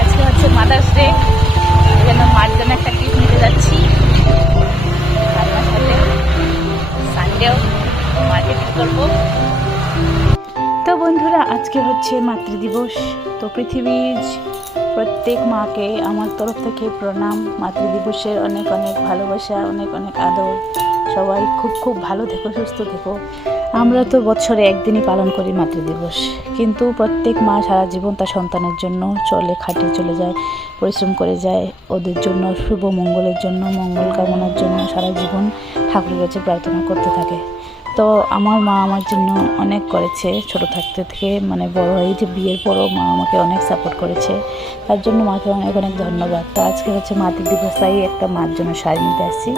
আজকে হচ্ছে mother's day জন্য মার জন্য একটা গিফট নিতে যাচ্ছি। আমার সাথে সানডেও মার্কেটিং করব। বন্ধুরা, আজকে হচ্ছে মাতৃদিবস। তো পৃথিবীর প্রত্যেক মাকে আমার তরফ থেকে প্রণাম। মাতৃদিবসের অনেক অনেক ভালোবাসা, অনেক অনেক আদর। সবাই খুব খুব ভালো থেকো, সুস্থ থেকো। আমরা তো বছরে একদিনই পালন করি মাতৃদিবস। কিন্তু প্রত্যেক মা সারা জীবন তার সন্তানের জন্য চলে খাটে চলে যায়, পরিশ্রম করে যায়। ওদের জন্য, শুভ মঙ্গলের জন্য, মঙ্গল কামনার জন্য সারা জীবন ঠাকুরের কাছে প্রার্থনা করতে থাকে। তো আমার মা আমার জন্য অনেক করেছে ছোট থাকতে থেকে। মানে বড় হয়ে যে বিয়ের পরও মা আমাকে অনেক সাপোর্ট করেছে। তার জন্য মাকে অনেক অনেক ধন্যবাদ। তো আজকে হচ্ছে মাতৃ দিবস, তাই একটা মার জন্য শাড়ি নিতে আসছি।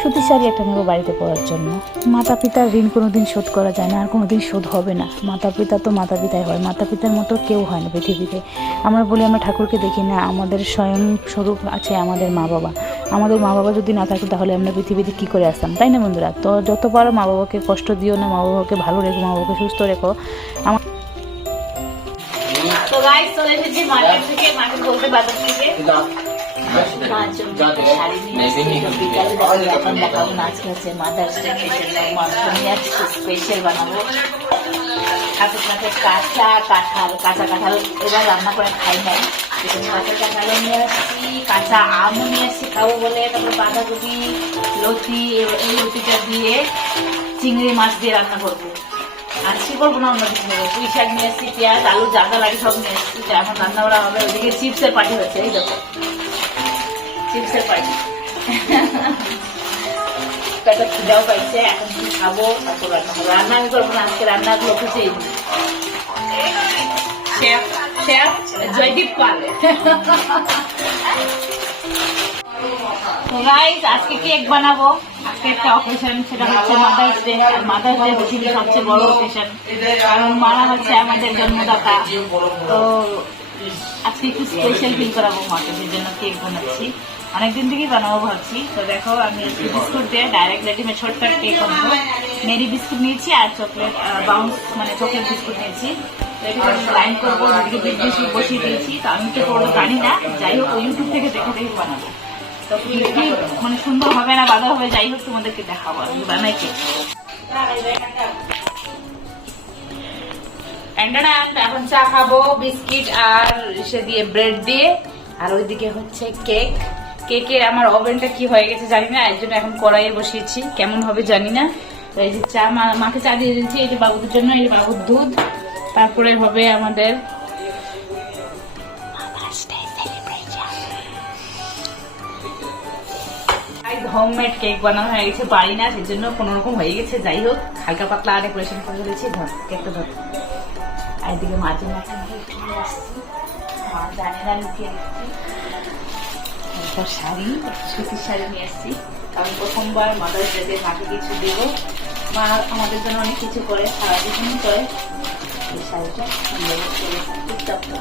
সুতির শাড়ি একটা নেব বাড়িতে পরার জন্য। মাতা পিতার ঋণ কোনো দিন শোধ করা যায় না, আর কোনো দিন শোধ হবে না। মাতা পিতা তো মাতা পিতাই হয় মাতা পিতার মতো কেউ হয় না পৃথিবীতে। আমরা বলি আমরা ঠাকুরকে দেখি না, আমাদের স্বয়ং স্বরূপ আছে আমাদের মা বাবা আমাদের মা বাবা যদি না থাকতো তাহলে আমরা পৃথিবীতে কী করে আসতাম? তাই না বন্ধুরা? তো যত পারো মা বাবাকে কষ্ট দিও না মা বাবাকে ভালো রেখো মা বাবাকে সুস্থ রেখো। আমার থেকে থেকে। স্পেশাল বানাবো। কাঁচা কাঁঠাল কাঁচা কাঁঠাল এবার রান্না করে খাই নাই। সেজন্য কাঁচা নিয়ে আসছি কাঁচা আমও নিয়ে আসছি খাব বলে তারপরে বাঁধাকপি লতি এই লতিটা দিয়ে চিংড়ি মাছ দিয়ে রান্না করব আর কি করব না অন্য কিছু পুঁই শাক নিয়ে এসছি পেঁয়াজ আলু যা যা লাগে সব নিয়ে এসছি যা এখন রান্না করা হবে ওদিকে চিপসের পার্টি হচ্ছে এই দেখো চিপসের পার্টি পেটে খিদাও পাইছে এখন কি খাব তারপর রান্না করব রান্না আমি করব না আজকে রান্নাগুলো খুঁজেই শেফ শেফ জয়দীপ পাল তো আজকে কেক বানাবো। আজকে একটা অকেশন সেটা হচ্ছে মাদার্স ডে আর মাদার্স ডে পৃথিবীর সবচেয়ে বড় অকেশন কারণ মারা হচ্ছে আমাদের জন্মদাতা। তো আজকে একটু স্পেশাল ফিল করাবো মাকে সেই জন্য কেক বানাচ্ছি। অনেকদিন থেকেই বানাবো ভাবছি। তো দেখো, আমি বিস্কুট দিয়ে ডাইরেক্ট রেডিমেড ছোটকাট কেক বানাবো। মেরি বিস্কুট নিয়েছি আর চকলেট বাউন্স মানে চকলেট বিস্কুট নিয়েছি। দিয়েছি মানে যাই হোক, তোমাদেরকে দেখাবো এখন চা খাব, বিস্কিট আর সে দিয়ে ব্রেড দিয়ে। আর ওইদিকে হচ্ছে কেক। কেকের আমার ওভেনটা কি হয়ে গেছে জানি না, এর জন্য এখন কড়াইয়ে বসিয়েছি। কেমন হবে জানি না। এই যে চা মাকে চা দিয়ে দিচ্ছি এই যে বাবুদের জন্য, এই যে বাবুর দুধ। তারপরে হবে আমাদের কেক বানানো না হয়ে গেছে, যাই হোক, হালকা পাতলা করে ধর মাঝে মা জানে না শাড়ি সুতির শাড়ি নিয়ে কারণ প্রথমবার মাদার্স ডেতে মাকে কিছু দেবো। মা আমাদের জন্য অনেক কিছু করে সারা করে। এই শাড়িটা সুন্দর করে টুকটাক করে।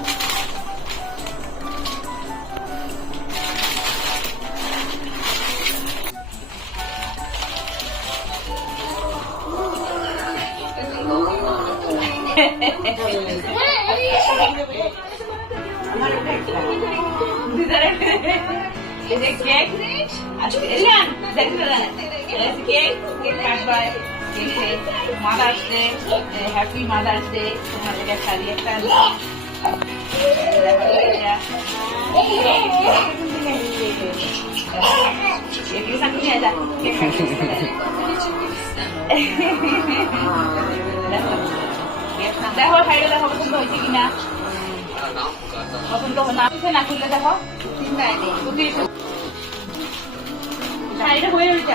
এই যে কেক আজকে এলাম দেখতে cake cake কাটবা mother's day happy mother's day তোমাদের একটা শাড়ি একটা দেখো শাড়িটা দেখো পছন্দ হয়েছে কিনা? পছন্দ না? না খুললে দেখো। শাড়িটা হয়ে রয়েছে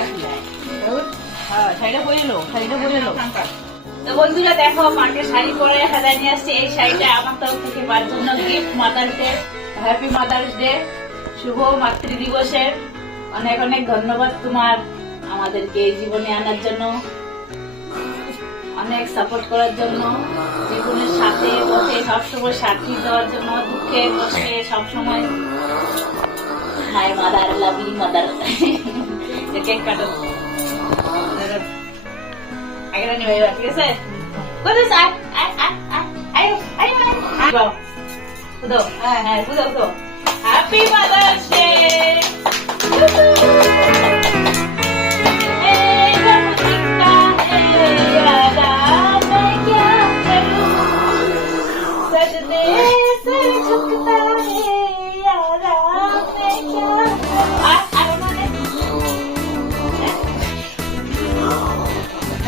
হ্যাঁ শাড়িটা এলো শাড়িটা এলো তো বন্ধুরা দেখো মাকে শাড়ি পরে হাজার নিয়ে আসছে। এই শাড়িটা আমার তরফ থেকে জন্য gift mother's day happy mother's day শুভ মাতৃ দিবসের অনেক অনেক ধন্যবাদ তোমার, আমাদেরকে জীবনে আনার জন্য। অনেক সাপোর্ট করার জন্য। জীবন বোনের সাথে বসে সবসময় সাথী দেওয়ার জন্য, দুঃখে বসে সবসময়। Hi mother lovely mother cake কাটো। akhirnya nih bayu bisa kudu saat ayo ayo ayo. Kudu kudu kudu happy mother's day.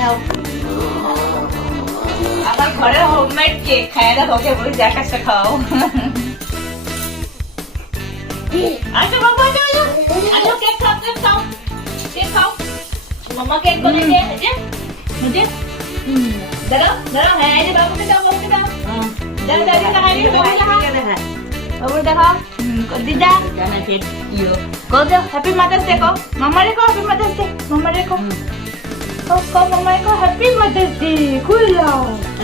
Help. আমার ঘরে হোমমেড কেক খায় না তোকে বলি যা কাছে খাও আচ্ছা বাবা আচ্ছা আচ্ছা কেক খাও কেক খাও কেক খাও মামা কেক বলে দে যে মুझे দাঁড়াও দাঁড়াও হ্যাঁ এই যে বাবুকে দাও বাবুকে দাও দাঁড়াও দাঁড়াও দাঁড়াও বাবুকে দেখাও বাবুকে দেখাও দিদা কো দে হ্যাপি মাদার্স ডে কো মামা রে কো হ্যাপি মাদার্স ডে মামা রে কো কো কো মামা কো হ্যাপি মাদার্স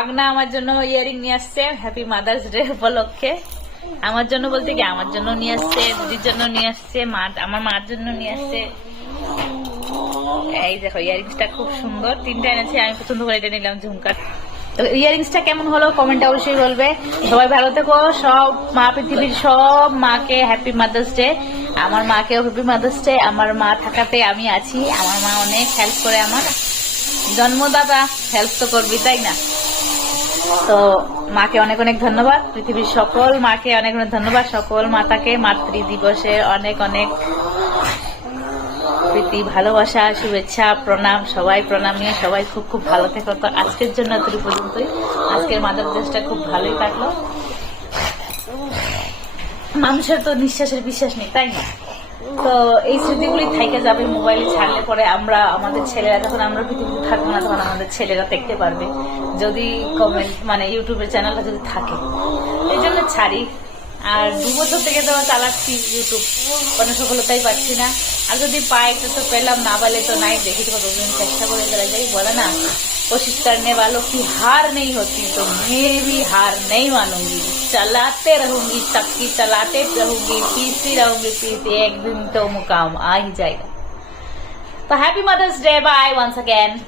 বাগনা আমার জন্য ইয়ারিং নিয়ে আসছে। হ্যাপি মাদার্স ডে উপলক্ষে। আমার জন্য বলতে কি, আমার জন্য নিয়ে আসছে, দিদির জন্য নিয়ে আসছে, মা আমার মার জন্য নিয়ে আসছে। এই দেখো, ইয়ারিংসটা খুব সুন্দর। তিনটা এনেছে, আমি পছন্দ করে এটা নিলাম ঝুমকার তো ইয়ারিংসটা কেমন হলো? কমেন্টে অবশ্যই বলবে। সবাই ভালো থেকো, সব মা পৃথিবীর সব মাকে হ্যাপি মাদার্স ডে আমার মাকেও হ্যাপি মাদার্স ডে আমার মা থাকাতে আমি আছি। আমার মা অনেক হেল্প করে আমার। জন্মদাতা হেল্প তো করবি, তাই না? তো মাকে অনেক অনেক ধন্যবাদ। পৃথিবীর সকল মাকে অনেক অনেক ধন্যবাদ। সকল মাতাকে মাতৃ দিবসে অনেক অনেক প্রীতি, ভালোবাসা, শুভেচ্ছা, প্রণাম। সবাই প্রণাম নিয়ে সবাই খুব খুব ভালো থেকো। তো আজকের জন্য এতটুকু পর্যন্তই। আজকের মাদার দেশটা খুব ভালোই কাটলো। মানুষের তো নিঃশ্বাসের বিশ্বাস নেই, তাই না? তো এই স্মৃতিগুলি থেকে যাবে, মোবাইলে ছাড়লে পরে আমরা, আমাদের ছেলেরা, যখন আমরা পৃথিবীতে থাকব না, তখন আমাদের ছেলেরা দেখতে পারবে। যদি কমেন্ট মানে ইউটিউবের চ্যানেলটা যদি থাকে। এই জন্য ছাড়ি। আর দু বছর থেকে তো চালাচ্ছি ইউটিউব কোনো সফলতাই পাচ্ছি না। আর যদি পাই, তো পেলাম, না বলে তো নাই, দেখি তো চেষ্টা করে চলে যাই, বলে না। कोशिश करने वालों की हार नहीं होती तो मैं भी हार नहीं मानूँगी। चलाते रहूँगी चक्की चलाते रहूँगी, पीसती रहूँगी, पीसती एक दिन तो मुकाम आ ही जाएगा। तो happy mother's day bye once again